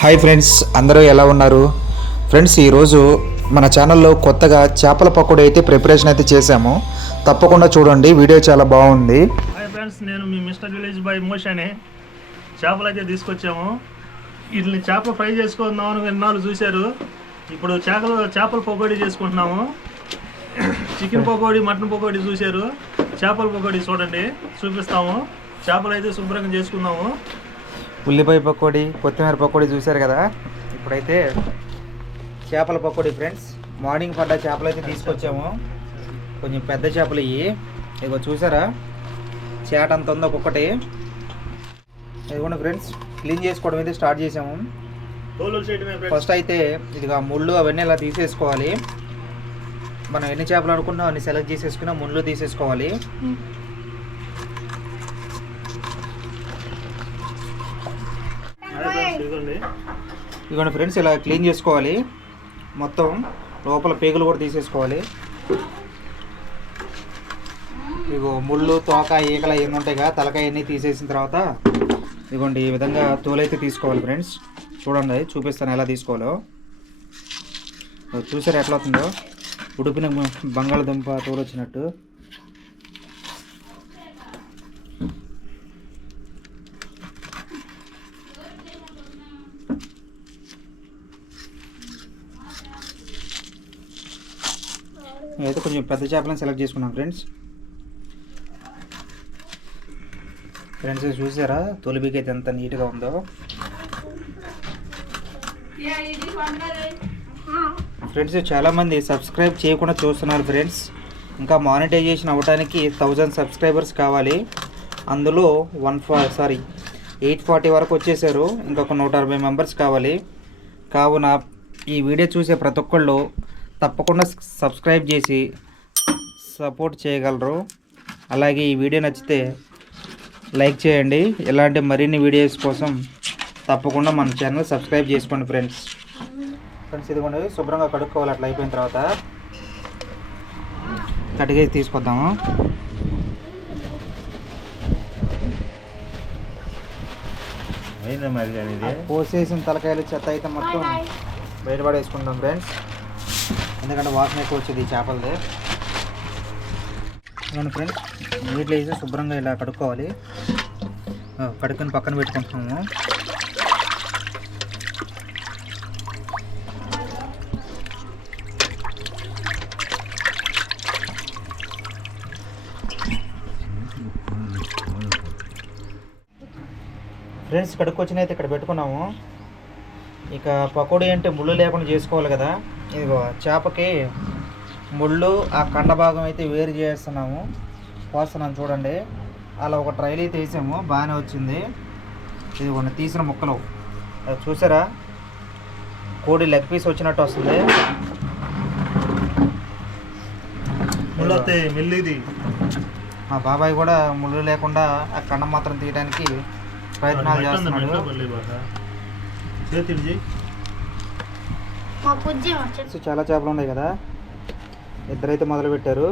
Hi friends అందరూ ఎలా ఉన్నారు? ఫ్రెండ్స్ ఈరోజు మన ఛానల్లో కొత్తగా చేపల పకోడీ అయితే ప్రిపరేషన్ అయితే చేశాము. తప్పకుండా చూడండి వీడియో చాలా బాగుంది. హాయ్ ఫ్రెండ్స్ నేను మీ మిస్టర్ విలేజ్ బై మోషనే. చేపలు అయితే తీసుకొచ్చాము. వీటిని చేపలు ఫ్రై చేసుకుందామని విన్నాళ్ళు చూశారు. ఇప్పుడు చేపలు చేపల పకోడీ చేసుకుంటున్నాము. చికెన్ పకోడీ మటన్ పకోడీ చూశారు. చేపల పకోడీ చూడండి చూపిస్తాము. చేపలు అయితే శుభ్రంగా చేసుకుందాము. ఉల్లిపాయ పకోడీ కొత్తిమీర పకోడీ చూశారు కదా? ఇప్పుడైతే చేపల పకోడీ ఫ్రెండ్స్. మార్నింగ్ పడ్డ చేపలు అయితే తీసుకొచ్చాము. కొంచెం పెద్ద చేపలు ఇవి ఇగో చూసారా? చేట అంత ఉంది ఒక్కొక్కటి. ఇదిగోండి ఫ్రెండ్స్ క్లీన్ చేసుకోవడం అయితే స్టార్ట్ చేసాము. ఫస్ట్ అయితే ఇదిగా ముళ్ళు అవన్నీ ఇలా తీసేసుకోవాలి. మనం ఎన్ని చేపలు అనుకున్నాం అన్ని సెలెక్ట్ చేసేసుకున్నా ముళ్ళు తీసేసుకోవాలి హాయ్ ఫ్రెండ్స్ ఇదిగోండి ఇదిగోండి ఫ్రెండ్స్ ఇలా క్లీన్ చేసుకోవాలి. మొత్తం లోపల పేగులు కూడా తీసేసుకోవాలి. ఇగో ముళ్ళు తోక ఈకల ఏమి ఉంటాయి కదా తలకాయ అన్నీ తీసేసిన తర్వాత ఇదిగోండి ఈ విధంగా తోలైతే తీసుకోవాలి ఫ్రెండ్స్. చూడండి చూపిస్తాను ఎలా తీసుకోవాలో. చూసారు ఎట్లా అవుతుందో? ఉడిపిన బంగాళదుంప తోలు వచ్చినట్టు అయితే కొంచెం పెద్ద చేపలను సెలెక్ట్ చేసుకున్నాం ఫ్రెండ్స్ ఫ్రెండ్స్ చూసారా? తొలిబికి అయితే ఎంత నీట్గా ఉందో. ఫ్రెండ్స్ చాలామంది సబ్స్క్రైబ్ చేయకుండా చూస్తున్నారు ఫ్రెండ్స్ ఇంకా మానిటైజేషన్ అవ్వడానికి థౌజండ్ సబ్స్క్రైబర్స్ కావాలి. అందులో వన్ ఫా సారీ ఎయిట్ ఫార్టీ వరకు వచ్చేసారు. ఇంకొక నూట అరవై మెంబర్స్ కావాలి. కావున ఈ వీడియో చూసే ప్రతి ఒక్కళ్ళు తప్పకుండా సబ్స్క్రైబ్ చేసి సపోర్ట్ చేయగలరు. అలాగే ఈ వీడియో నచ్చితే లైక్ చేయండి. ఇలాంటి మరిన్ని వీడియోస్ కోసం తప్పకుండా మన ఛానల్ సబ్స్క్రైబ్ చేసుకోండి ఫ్రెండ్స్. ఫ్రెండ్స్ ఇదిగోండి శుభ్రంగా కడుక్కోవాలి. అట్లా అయిపోయిన తర్వాత కడిగేసి తీసుకొద్దాము. పోసేసిన తలకాయలు చెత్త అయితే మొత్తం బయటపడేసుకుంటాం ఫ్రెండ్స్. ఎందుకంటే వాసన ఎక్కువ వచ్చేది ఈ చేపలది. అవును ఫ్రెండ్స్ నీటిలో వేసి శుభ్రంగా ఇలా కడుక్కోవాలి. ఆ, కడుక్కొని పక్కన పెట్టుకుంటున్నాము. ఫ్రెండ్స్ కడుక్కొచ్చినైతే ఇక్కడ పెట్టుకున్నాము. ఇక పకోడీ అంటే ముళ్ళు లేకుండా చేసుకోవాలి కదా. ఇదిగో చేపకి ముళ్ళు ఆ కండ భాగం అయితే వేరు చేస్తున్నాము. పోస్తున్నాను చూడండి. అలా ఒక ట్రైల్ అయితే వేసాము. బాగానే వచ్చింది. ఇదిగోండి తీసిన ముక్కలు. అది చూసారా? కోడి లెగ్ పీస్ వచ్చినట్టు వస్తుంది. మెల్లిది మా బాబాయ్ కూడా ముళ్ళు లేకుండా ఆ కండ మాత్రం తీయడానికి ప్రయత్నాలు చేస్తున్నాడు. సో చాలా చేపలు ఉన్నాయి కదా? ఇద్దరైతే మొదలు పెట్టారు.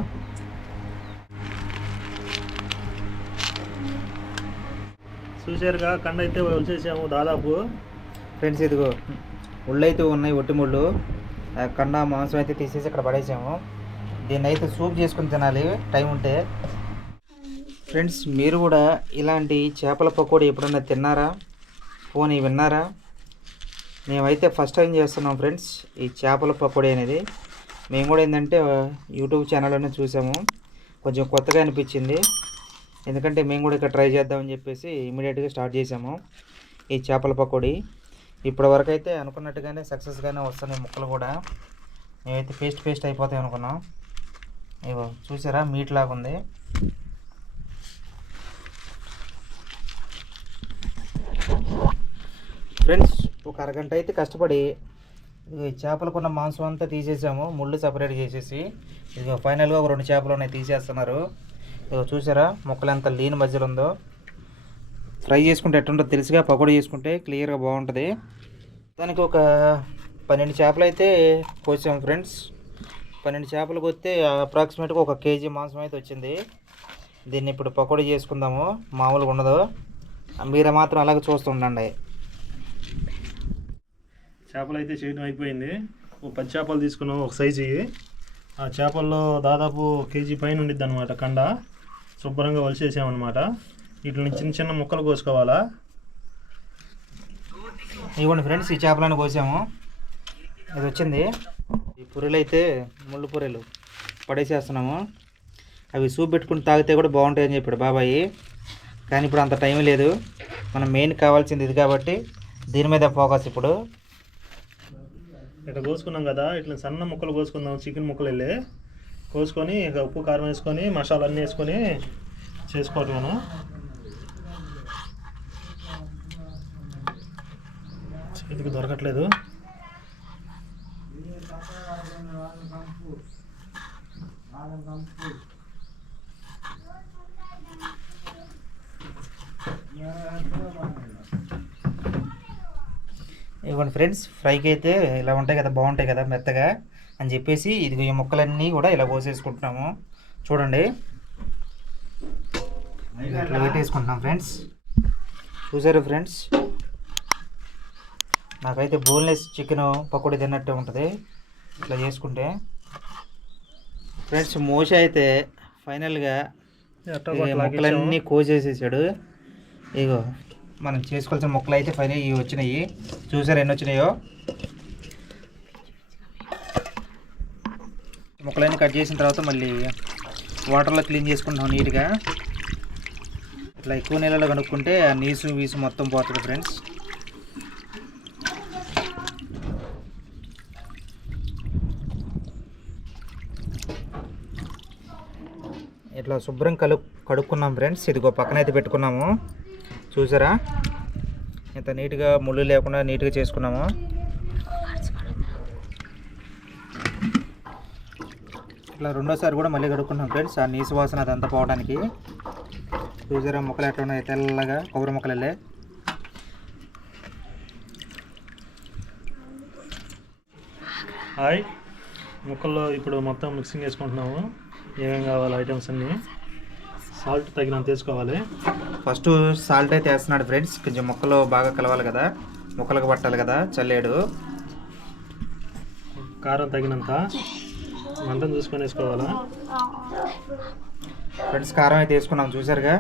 చూసారుగా కండ అయితే వచ్చేసాము దాదాపు. ఫ్రెండ్స్ ఇదిగో ముళ్ళు అయితే ఉన్నాయి ఒట్టి ముళ్ళు. ఆ కండ మాంసం అయితే తీసేసి ఇక్కడ పడేసాము. దీన్ని అయితే సూప్ చేసుకుని తినాలి టైం ఉంటే. ఫ్రెండ్స్ మీరు కూడా ఇలాంటి చేపల పకోడీ ఎప్పుడన్నా తిన్నారా? పోనీ విన్నారా? మేమైతే ఫస్ట్ టైం చేస్తున్నాం ఫ్రెండ్స్ ఈ చేపల పకోడీ అనేది. మేము కూడా ఏంటంటే యూట్యూబ్ ఛానల్లోనే చూసాము. కొంచెం కొత్తగా అనిపించింది. ఎందుకంటే మేము కూడా ఇక్కడ ట్రై చేద్దామని చెప్పేసి ఇమీడియట్గా స్టార్ట్ చేసాము ఈ చేపల పకోడీ. ఇప్పటి వరకు అయితే అనుకున్నట్టుగానే సక్సెస్గానే వస్తున్నాయి ముక్కలు కూడా. మేమైతే పేస్ట్ పేస్ట్ అయిపోతాయి అనుకున్నాం. ఇవో చూసారా? మీట్ లాగా ఉంది. ఫ్రెండ్స్ ఒక అరగంట అయితే కష్టపడి చేపలకున్న మాంసం అంతా తీసేసాము. ముళ్ళు సపరేట్ చేసేసి. ఇదిగో ఫైనల్గా ఒక రెండు చేపలు ఉన్నాయి తీసేస్తున్నారు. ఇదిగో చూసారా? ముక్కలు ఎంత లీన్ మధ్యలో ఉందో. ఫ్రై చేసుకుంటే ఎట్టుంటుందో తెలుసుగా. పకోడీ చేసుకుంటే క్లియర్గా బాగుంటుంది. దానికి ఒక పన్నెండు చేపలు అయితే కోసాము ఫ్రెండ్స్. పన్నెండు చేపలు కొస్తే అప్రాక్సిమేట్గా ఒక కేజీ మాంసం అయితే వచ్చింది. దీన్ని ఇప్పుడు పకోడీ చేసుకుందాము. మామూలుగా ఉండదు. మీరు మాత్రం అలాగే చూస్తుండండి చేపలు అయితే చేయడం అయిపోయింది. ఓ పది చేపలు తీసుకున్నాం ఒక సైజు ఆ చేపల్లో దాదాపు కేజీ పైన ఉండిద్ది అనమాట కండ. శుభ్రంగా వలిసేసామన్నమాట. వీటిని చిన్న చిన్న ముక్కలు కోసుకోవాలా? ఇవ్వండి ఫ్రెండ్స్ ఈ చేపలను కోసాము. అది వచ్చింది. ఈ పుర్రెలు అయితే ముళ్ళు పుర్రెలు పడేసేస్తున్నాము. అవి సూప్ పెట్టుకుని తాగితే కూడా బాగుంటాయని చెప్పాడు బాబాయ్. కానీ ఇప్పుడు అంత టైం లేదు. మనం మెయిన్ కావాల్సింది ఇది కాబట్టి దీని మీద ఫోకస్ ఇప్పుడు. ఇట్లా కోసుకున్నాం కదా ఇట్లా సన్న ముక్కలు కోసుకుందాం చికెన్ ముక్కలు వెళ్ళి. కోసుకొని ఇక ఉప్పు కారం వేసుకొని మసాలా అన్నీ వేసుకొని చేసుకోవటం మనం. చేతికి దొరకట్లేదు. ఇవ్వండి ఫ్రెండ్స్ ఫ్రైకి అయితే ఇలా ఉంటాయి కదా బాగుంటాయి కదా మెత్తగా అని చెప్పేసి ఇది ఈ ముక్కలన్నీ కూడా ఇలా పోసేసుకుంటున్నాము చూడండి. ఇట్లా పెట్టేసుకుంటున్నాం ఫ్రెండ్స్. చూసారు ఫ్రెండ్స్? నాకైతే బోన్లెస్ చికెన్ పకోడీ తిన్నట్టే ఉంటుంది. ఇట్లా చేసుకుంటే. ఫ్రెండ్స్ మోష అయితే ఫైనల్గా. మొక్కలన్నీ కోసేసేసాడు. ఇగో మనం చేసుకోవాల్సిన మొక్కలు అయితే ఫైనల్ ఇవి వచ్చినాయి. చూసారు ఎన్ని వచ్చినాయో? మొక్కలన్నీ కట్ చేసిన తర్వాత మళ్ళీ వాటర్లో క్లీన్ చేసుకుంటాం నీట్గా. ఇట్లా ఎక్కువ నీళ్ళలో కనుక్కుంటే ఆ నీసు వీసు మొత్తం పోతుంది ఫ్రెండ్స్. ఇట్లా శుభ్రం కలు కడుక్కున్నాం ఫ్రెండ్స్. ఇదిగో పక్కన అయితే పెట్టుకున్నాము. చూసారా? ఇంత నీట్గా ముళ్ళు లేకుండా నీట్గా చేసుకున్నాము. ఇట్లా రెండోసారి కూడా మళ్ళీ కడుక్కున్నాం ఫ్రెండ్స్ ఆ నీసు వాసన అదంతా పోవడానికి. చూసారా మొక్కలు ఎట్లా ఉన్నాయి తెల్లగా కొబ్బరి మొక్కలు వెళ్ళే హాయ్. ముక్కల్లో ఇప్పుడు మొత్తం మిక్సింగ్ చేసుకుంటున్నాము. ఏమేమి కావాలి ఐటమ్స్ అన్నీ? సాల్ట్ తగినంత వేసుకోవాలి. ఫస్ట్ సాల్ట్ అయితే వేస్తున్నాడు ఫ్రెండ్స్. కొంచెం మొక్కలు బాగా కలవాలి కదా. మొక్కలకు పట్టాలి కదా చల్లాడు. కారం తగినంత. మంటను చూసుకొని వేసుకోవాలా? ఫ్రెండ్స్ కారం అయితే వేసుకున్నాం. చూసారుగా?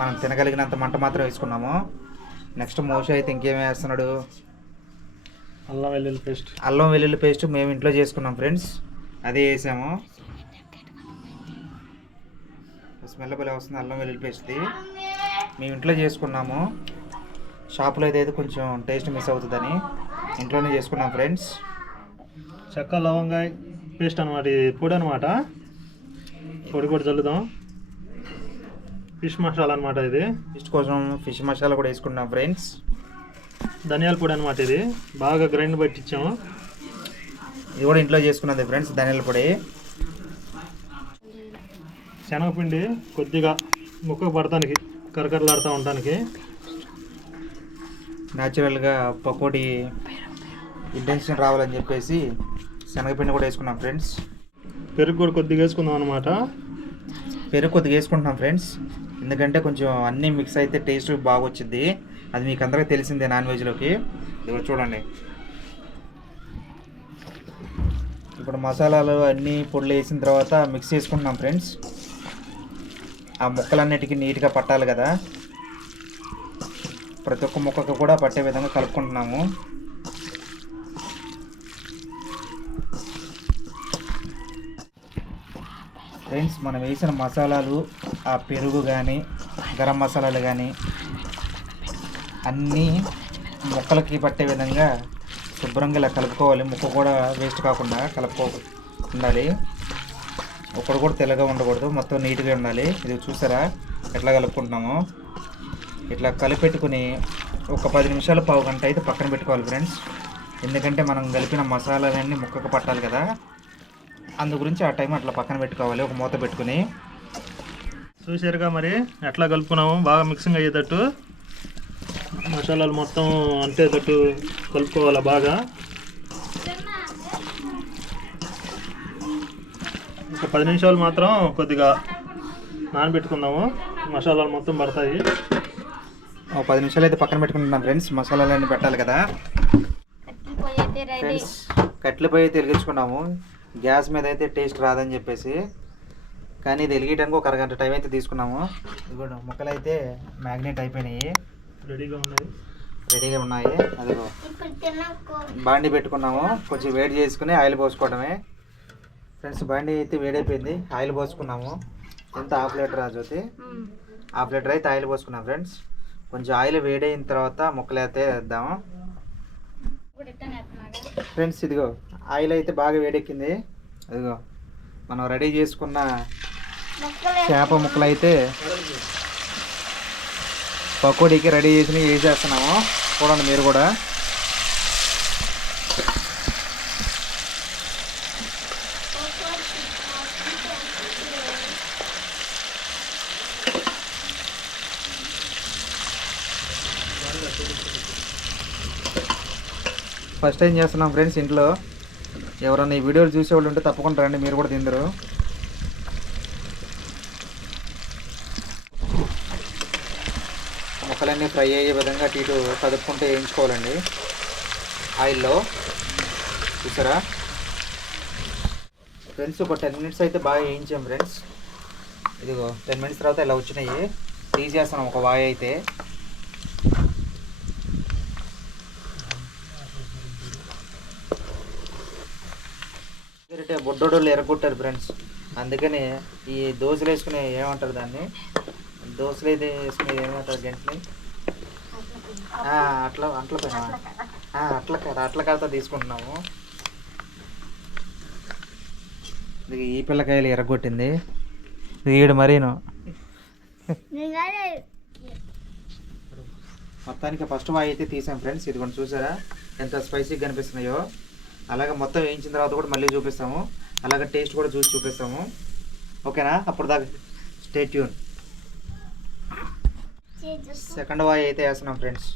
మనం తినగలిగినంత మంట మాత్రం వేసుకున్నాము. నెక్స్ట్ మోష అయితే ఇంకేం వేస్తున్నాడు? అల్లం వెల్లుల్లి పేస్ట్. అల్లం వెల్లుల్లి పేస్ట్ మేము ఇంట్లో చేసుకున్నాం ఫ్రెండ్స్. అదే వేసాము. స్మెల్ భలే వస్తుంది అల్లం వెల్లుల్లి పేస్ట్ది. మేము ఇంట్లో చేసుకున్నాము. షాప్లో అయితే కొంచెం టేస్ట్ మిస్ అవుతుందని ఇంట్లోనే చేసుకున్నాం ఫ్రెండ్స్. చెక్క లవంగాయ పేస్ట్ అనమాట ఇది పొడి అనమాట పొడి కూడా చల్లుదాం. ఫిష్ మసాలా అనమాట ఇది. ఫిష్ కోసం ఫిష్ మసాలా కూడా వేసుకున్నాం ఫ్రెండ్స్. ధనియాల పొడి అనమాట ఇది. బాగా గ్రైండ్ పట్టించాము ఇది కూడా ఇంట్లో చేసుకున్నది ఫ్రెండ్స్ ధనియాల పొడి. శనగపిండి కొద్దిగా ముక్కకు పడటానికి కరకరలాడుతూ ఉండటానికి న్యాచురల్గా పకోడీ ఇంటెన్షన్ రావాలని చెప్పేసి శనగపిండి కూడా వేసుకున్నాం ఫ్రెండ్స్. పెరుగు కూడా కొద్దిగా వేసుకుందాం అనమాట పెరుగు కొద్దిగా వేసుకుంటున్నాం ఫ్రెండ్స్. ఎందుకంటే కొంచెం అన్నీ మిక్స్ అయితే టేస్ట్ బాగా వచ్చింది అది మీకు అందరికీ తెలిసిందే నాన్ వెజ్లోకి. ఇది కూడా చూడండి. ఇప్పుడు మసాలాలు అన్నీ పొడులు వేసిన తర్వాత మిక్స్ చేసుకుంటున్నాం ఫ్రెండ్స్. ఆ ముక్కలన్నిటికీ నీట్గా పట్టాలి కదా. ప్రతి ఒక్క ముక్కకు కూడా పట్టే విధంగా కలుపుకుంటున్నాము. ఫ్రెండ్స్ మనం వేసిన మసాలాలు ఆ పెరుగు కానీ గరం మసాలాలు కానీ అన్నీ ముక్కలకి పట్టే విధంగా శుభ్రంగా ఇలా కలుపుకోవాలి. ముక్క కూడా వేస్ట్ కాకుండా కలుపుకో ఉండాలి. ఒకటి కూడా తెల్లగా ఉండకూడదు. మొత్తం నీట్గా ఉండాలి. ఇది చూసారా? ఎట్లా కలుపుకుంటున్నాము? ఇట్లా కలిపెట్టుకుని ఒక పది నిమిషాలు పావు గంట అయితే పక్కన పెట్టుకోవాలి ఫ్రెండ్స్. ఎందుకంటే మనం కలిపిన మసాలాలన్నీ ముక్కకు పట్టాలి కదా. అందు గురించి ఆ టైం అట్లా పక్కన పెట్టుకోవాలి. ఒక మూత పెట్టుకుని. చూసారుగా మరి ఎట్లా కలుపుకున్నాము? బాగా మిక్సింగ్ అయ్యేటట్టు. మసాలాలు మొత్తం అంతేటట్టు కలుపుకోవాలి బాగా? ఒక పది నిమిషాలు మాత్రం కొద్దిగా నానబెట్టుకుందాము. మసాలాలు మొత్తం పడతాయి. ఒక పది నిమిషాలు అయితే పక్కన పెట్టుకుంటున్నాం ఫ్రెండ్స్. మసాలాలన్నీ పెట్టాలి కదా. ఫ్రెండ్స్ కట్టెల పొయ్యి అయితే వెలిగించుకున్నాము. గ్యాస్ మీద అయితే టేస్ట్ రాదని చెప్పేసి. కానీ ఇది వెలిగించడానికి ఒక అరగంట టైం అయితే తీసుకున్నాము. ఇదిగోండి ముక్కలు అయితే మ్యాగ్నెట్ అయిపోయినాయి. రెడీగా ఉన్నాయి. రెడీగా ఉన్నాయి. అదిగో. ఇప్పుడు తినకో. బాండి పెట్టుకున్నాము. కొంచెం వేడి చేసుకుని ఆయిల్ పోసుకోవడమే. ఫ్రెండ్స్ బాండి అయితే వేడైపోయింది. ఆయిల్ పోసుకున్నాము. ఎంత హాఫ్ లీటర్ ఆ జ్యోతి? హాఫ్ లీటర్ అయితే ఆయిల్ పోసుకున్నాం ఫ్రెండ్స్. కొంచెం ఆయిల్ వేడైన తర్వాత ముక్కలు అయితే వేద్దాము. ఫ్రెండ్స్ ఇదిగో ఆయిల్ అయితే బాగా వేడెక్కింది. అదిగో మనం రెడీ చేసుకున్న చేప ముక్కలు అయితే పకోడీకి రెడీ చేసి వేసేస్తున్నాము. చూడండి మీరు కూడా. ఫస్ట్ టైం చేస్తున్నాం ఫ్రెండ్స్ ఇంట్లో? ఎవరన్నా ఈ వీడియోలు చూసేవాళ్ళు ఉంటే తప్పకుండా రండి మీరు కూడా తిందరు. ముక్కలన్నీ ఫ్రై అయ్యే విధంగా అటు ఇటు కదుపుకుంటూ వేయించుకోవాలండి. ఆయిల్లో. చూసారా? ఫ్రెండ్స్ ఒక టెన్ మినిట్స్ అయితే బాగా వేయించాం ఫ్రెండ్స్. ఇదిగో టెన్ మినిట్స్ తర్వాత ఇలా వచ్చినాయి. తీసేస్తున్నాం ఒక వాయి అయితే. బుడ్డోడోళ్ళు ఎరగొట్టారు ఫ్రెండ్స్ అందుకని ఈ దోశలు వేసుకుని ఏమంటారు దాన్ని? దోశలు అయితే వేసుకుని ఏమంటారు గంటని అట్లా అట్ల పైన అట్ల కాదు అట్ల కాడతో తీసుకుంటున్నాము. ఇది ఈ పిల్లకాయలు ఎరగొట్టింది. ఈడు మరీను. మొత్తానికి ఫస్ట్ వాయి అయితే తీసాం ఫ్రెండ్స్ ఇది కొంచెం చూసారా? ఎంత స్పైసీగా కనిపిస్తున్నాయో అలాగే మొత్తం వేయించిన తర్వాత కూడా మళ్ళీ చూపిస్తాము. అలాగే టేస్ట్ కూడా చూసి చూపిస్తాము. ఓకేనా? అప్పుడు దాకా స్టే ట్యూన్ సెకండ్ వాయి అయితే వేస్తున్నాం ఫ్రెండ్స్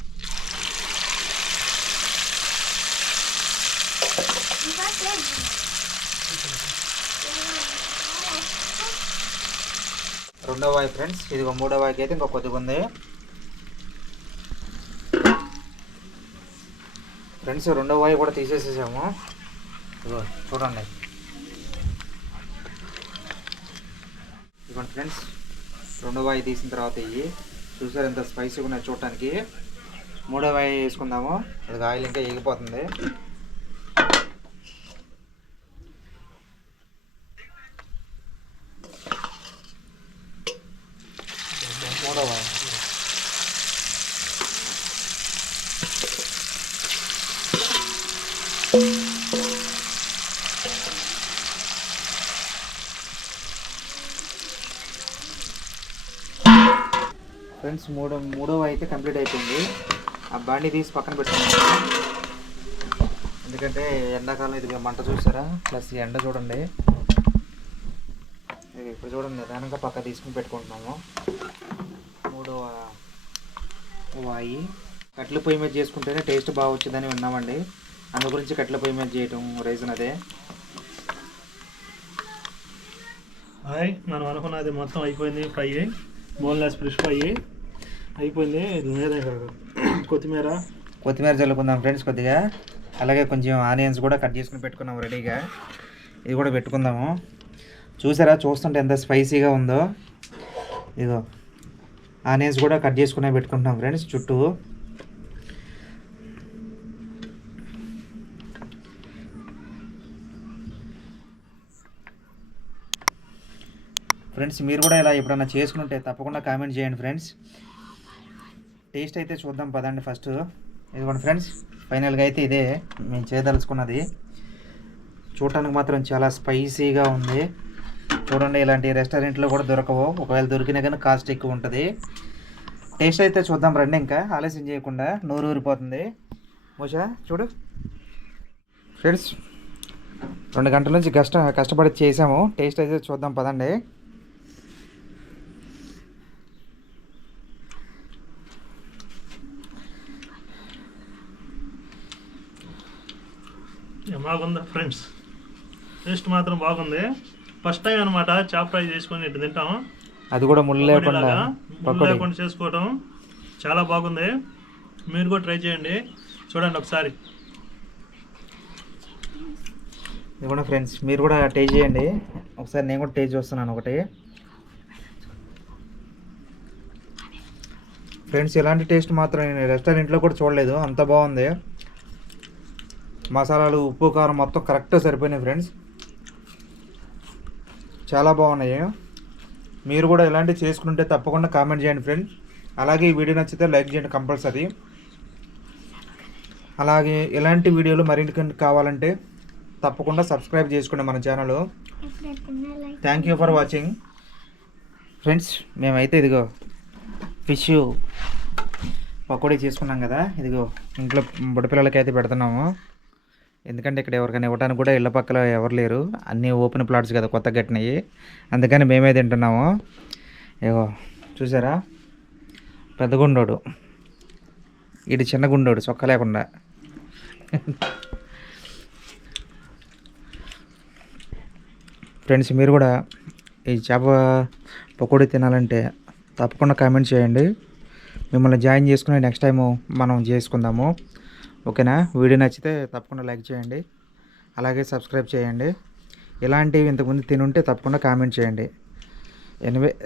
రెండో వాయి ఫ్రెండ్స్ ఇది మూడో వాయికి అయితే ఇంకో కొద్దిగా ఉంది ఫ్రెండ్స్ రెండో వాయి కూడా తీసేసేసాము. ఇదిగో చూడండి. ఇదిగోండి ఫ్రెండ్స్ రెండో వాయి తీసిన తర్వాత ఇవి చూసారు ఎంత స్పైసీగా ఉన్నాయి చూడటానికి. మూడో వాయి వేసుకుందాము. అది ఆయిల్ ఇంకా ఎగిపోతుంది మూడో వాయి ఫ్రెండ్స్ మూడో మూడో అయితే కంప్లీట్ అయిపోయింది. ఆ బండి తీసి పక్కన పెట్టుకున్నాను ఎందుకంటే ఎండాకాలం ఇది మంట చూసారా? ప్లస్ ఎండ చూడండి. ఇది ఇప్పుడు చూడండి నిదానంగా పక్క తీసుకుని పెట్టుకుంటున్నాము. మూడో వాయి. కట్టెల పొయ్యి మీద చేసుకుంటేనే టేస్ట్ బాగా వచ్చిందని విన్నామండి. అందు గురించి కట్టెల పొయ్యి మీద చేయటం రీజన్ అదే. హాయ్ మనం అనుకున్నది మొత్తం అయిపోయింది ఫ్రై బోన్లెస్ ఫిష్ ఫ్రై అయిపోయింది. ఇది కొత్తిమీర. కొత్తిమీర చల్లుకుందాం ఫ్రెండ్స్ కొద్దిగా. అలాగే కొంచెం ఆనియన్స్ కూడా కట్ చేసుకుని పెట్టుకున్నాం రెడీగా. ఇది కూడా పెట్టుకుందాము. చూసారా? చూస్తుంటే ఎంత స్పైసీగా ఉందో. ఇదిగో ఆనియన్స్ కూడా కట్ చేసుకునే పెట్టుకుంటున్నాం ఫ్రెండ్స్ చుట్టూ. ఫ్రెండ్స్ మీరు కూడా ఇలా ఎప్పుడన్నా చేసుకుంటే తప్పకుండా కామెంట్ చేయండి ఫ్రెండ్స్. టేస్ట్ అయితే చూద్దాం పదండి ఫస్ట్ ఇదిగోండి ఫ్రెండ్స్ ఫైనల్గా అయితే ఇదే మేము చేయదలుచుకున్నది. చూడటానికి మాత్రం చాలా స్పైసీగా ఉంది. చూడండి ఇలాంటి రెస్టారెంట్లో కూడా దొరకవు. ఒకవేళ దొరికినా కానీ కాస్ట్ ఎక్కువ ఉంటుంది. టేస్ట్ అయితే చూద్దాం రండి ఇంకా. ఆలస్యం చేయకుండా నోరు ఊరిపోతుంది. మోషా చూడు. ఫ్రెండ్స్ రెండు గంటల నుంచి కష్ట కష్టపడి చేసాము. టేస్ట్ అయితే చూద్దాం పదండి. బాగుంది ఫ్రెండ్స్ టేస్ట్ మాత్రం బాగుంది. ఫస్ట్ టైం అనమాట చేప ఫ్రై చేసుకొని ఇటు తింటాం. అది కూడా ముళ్ళు లేకుండా. ముళ్ళు లేకుండా చేసుకోవటం చాలా బాగుంది. మీరు కూడా ట్రై చేయండి. చూడండి ఒకసారి. ఇది కూడా ఫ్రెండ్స్ మీరు కూడా టేస్ట్ చేయండి. ఒకసారి నేను కూడా టేస్ట్ చూస్తున్నాను ఒకటి. ఫ్రెండ్స్ ఇలాంటి టేస్ట్ మాత్రం నేను రెస్టారెంట్లో కూడా చూడలేదు. అంత బాగుంది. మసాలాలు ఉప్పు కారం మొత్తం కరెక్ట్గా సరిపోయినాయి ఫ్రెండ్స్ చాలా బాగున్నాయి. మీరు కూడా ఇలాంటివి చేసుకుంటే తప్పకుండా కామెంట్ చేయండి ఫ్రెండ్స్ అలాగే ఈ వీడియో నచ్చితే లైక్ చేయండి కంపల్సరీ అలాగే ఇలాంటి వీడియోలు మరింటి కావాలంటే తప్పకుండా సబ్స్క్రైబ్ చేసుకోండి మన channel thank you for watching friends మేమైతే ఇదిగో ఫిష్ పకోడీ చేసుకున్నాం కదా. ఇదిగో ఇంట్లో బుడపిల్లలకి అయితే పెడుతున్నాము. ఎందుకంటే ఇక్కడ ఎవరికైనా ఇవ్వడానికి కూడా ఇళ్ళ పక్కల ఎవరు లేరు. అన్నీ ఓపెన్ ప్లాట్స్ కదా కొత్త కట్టినవి అందుకని మేమే తింటున్నాము. ఏవో చూసారా? పెద్ద గుండోడు. ఇటు చిన్న గుండోడు చొక్క లేకుండా. ఫ్రెండ్స్ మీరు కూడా ఈ చేప పకోడీ తినాలంటే తప్పకుండా కామెంట్ చేయండి. మిమ్మల్ని జాయిన్ చేసుకుని నెక్స్ట్ టైము మనం చేసుకుందాము. ఓకేనా? వీడియో నచ్చితే తప్పకుండా లైక్ చేయండి. అలాగే సబ్స్క్రైబ్ చేయండి. ఇలాంటివి ఇంతకుముందు తినుంటే తప్పకుండా కామెంట్ చేయండి. Anyway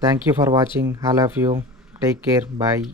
thank you for watching. All of you. Take care. Bye.